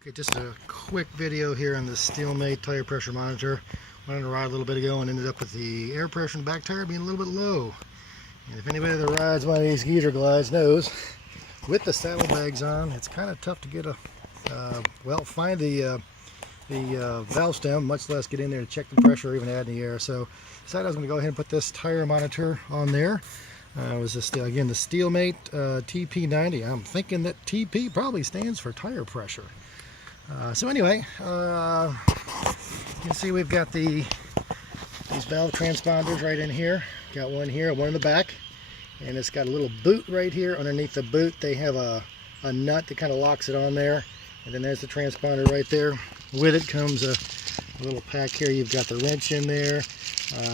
Okay, just a quick video here on the Steelmate tire pressure monitor. Went on a ride a little bit ago and ended up with the air pressure in the back tire being a little bit low. And if anybody that rides one of these geezer glides knows, with the saddlebags on, it's kind of tough to get find the valve stem, much less get in there to check the pressure or even add any air. So I decided I was going to go ahead and put this tire monitor on there. It was again the Steelmate TP-90. I'm thinking that TP probably stands for tire pressure. So anyway, you can see we've got these valve transponders right in here. Got one here, one in the back, and it's got a little boot right here. Underneath the boot they have a nut that kind of locks it on there, and then there's the transponder right there. With it comes a little pack here. You've got the wrench in there,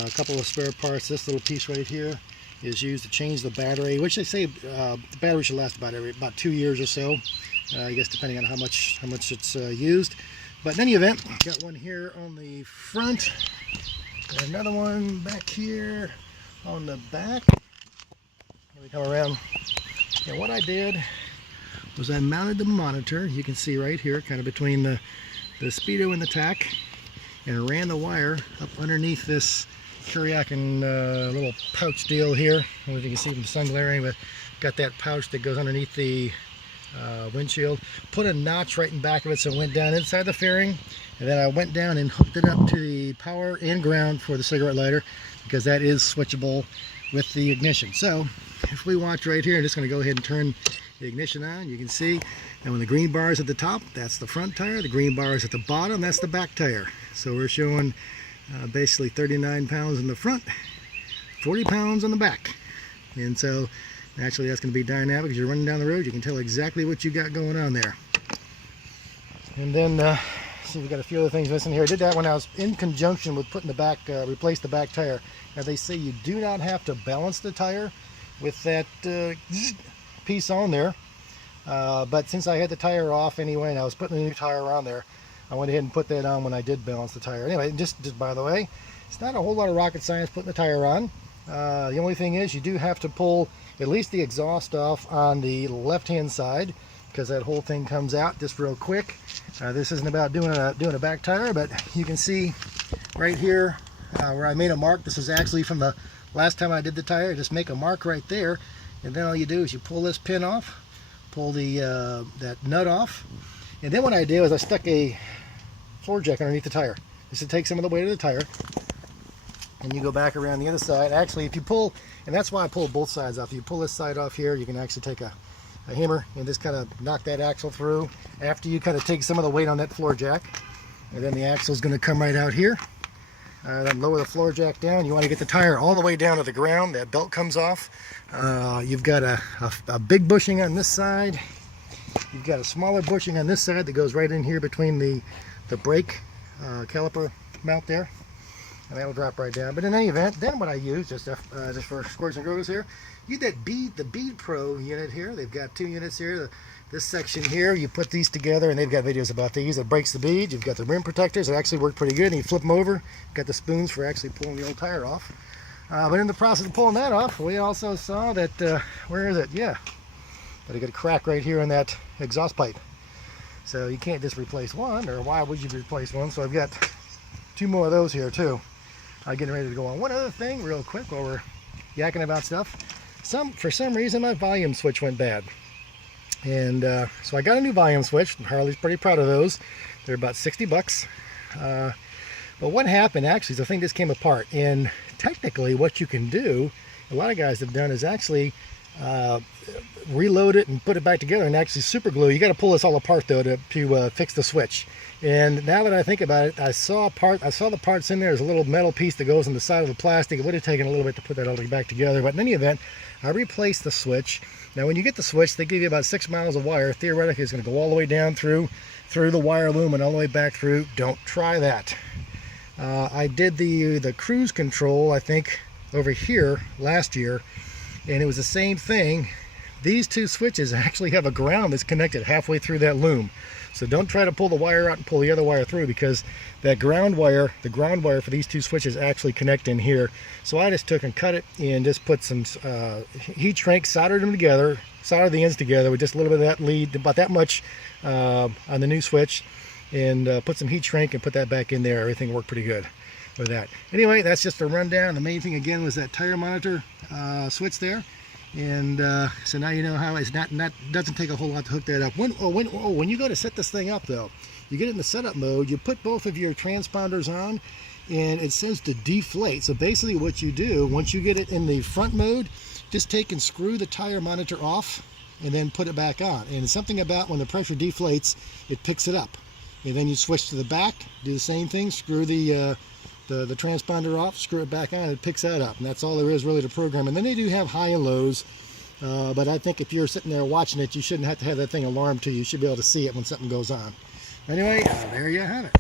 a couple of spare parts. This little piece right here is used to change the battery, which they say the battery should last about 2 years or so. I guess depending on how much it's used. But in any event, got one here on the front, got another one back here on the back. Here we come around. And what I did was I mounted the monitor, you can see right here, kind of between the speedo and the tack, and ran the wire up underneath this Kuriakin little pouch deal here. I don't know if you can see from the sun glaring, but got that pouch that goes underneath the windshield. Put a notch right in back of it so it went down inside the fairing, and then I went down and hooked it up to the power and ground for the cigarette lighter, because that is switchable with the ignition. So if we watch right here, I'm just going to go ahead and turn the ignition on. You can see, and when the green bar is at the top, that's the front tire. The green bar is at the bottom, that's the back tire. So we're showing basically 39 pounds in the front, 40 pounds on the back. And so naturally that's going to be dynamic. As you're running down the road, you can tell exactly what you got going on there. And then see, we've got a few other things missing here. I did that when I was in conjunction with putting the back, replace the back tire. Now they say you do not have to balance the tire with that piece on there, but since I had the tire off anyway and I was putting a new tire on there, I went ahead and put that on when I did balance the tire. Anyway, just by the way, it's not a whole lot of rocket science putting the tire on. The only thing is you do have to pull at least the exhaust off on the left hand side, because that whole thing comes out just real quick. This isn't about doing a back tire, but you can see right here where I made a mark. This is actually from the last time I did the tire. Just make a mark right there, and then all you do is you pull this pin off, pull the that nut off, and then what I did was I stuck a floor jack underneath the tire just to take some of the weight of the tire. And you go back around the other side. Actually, if you pull, and that's why I pull both sides off. If you pull this side off here, you can actually take a hammer and just kind of knock that axle through after you kind of take some of the weight on that floor jack. And then the axle is going to come right out here. Then lower the floor jack down. You want to get the tire all the way down to the ground. That belt comes off. You've got a big bushing on this side. You've got a smaller bushing on this side that goes right in here between the brake caliper mount there. And that'll drop right down. But in any event, then what I use, just for squares and giggles here, you get the Bead Pro unit here. They've got 2 units here. This section here, you put these together, and they've got videos about these. It breaks the bead. You've got the rim protectors that actually work pretty good, and you flip them over. You've got the spoons for actually pulling the old tire off. But in the process of pulling that off, we also saw that, where is it? Yeah, but I got a crack right here in that exhaust pipe. So you can't just replace one, or why would you replace one? So I've got 2 more of those here too. Getting ready to go on. One other thing real quick while we're yakking about stuff. For some reason my volume switch went bad. And so I got a new volume switch. Harley's pretty proud of those. They're about 60 bucks. But what happened actually is the thing just came apart. And technically what you can do, a lot of guys have done, is actually reload it and put it back together and actually super glue. You got to pull this all apart though to fix the switch. And now that I think about it, I saw the parts in there. There's a little metal piece that goes on the side of the plastic. It would have taken a little bit to put that all back together, but in any event, I replaced the switch. Now when you get the switch, they give you about 6 miles of wire. Theoretically it's going to go all the way down through the wire loom and all the way back through. Don't try that. I did the cruise control, I think, over here last year, and it was the same thing. These 2 switches actually have a ground that's connected halfway through that loom. So don't try to pull the wire out and pull the other wire through, because that ground wire, the ground wire for these 2 switches actually connect in here. So I just took and cut it and just put some heat shrink, soldered them together, soldered the ends together with just a little bit of that lead, about that much on the new switch, and put some heat shrink and put that back in there. Everything worked pretty good with that. Anyway, that's just a rundown. The main thing again was that tire monitor switch there. And so now you know how it's not doesn't take a whole lot to hook that up. When you go to set this thing up though, you get it in the setup mode, you put both of your transponders on, and it says to deflate. So basically what you do, once you get it in the front mode, just take and screw the tire monitor off and then put it back on. And it's something about when the pressure deflates, it picks it up. And then you switch to the back, do the same thing, screw the transponder off, screw it back on, it picks that up. And that's all there is really to program. And then they do have high and lows, but I think if you're sitting there watching it, you shouldn't have to have that thing alarmed to you. You should be able to see it when something goes on. Anyway, there you have it.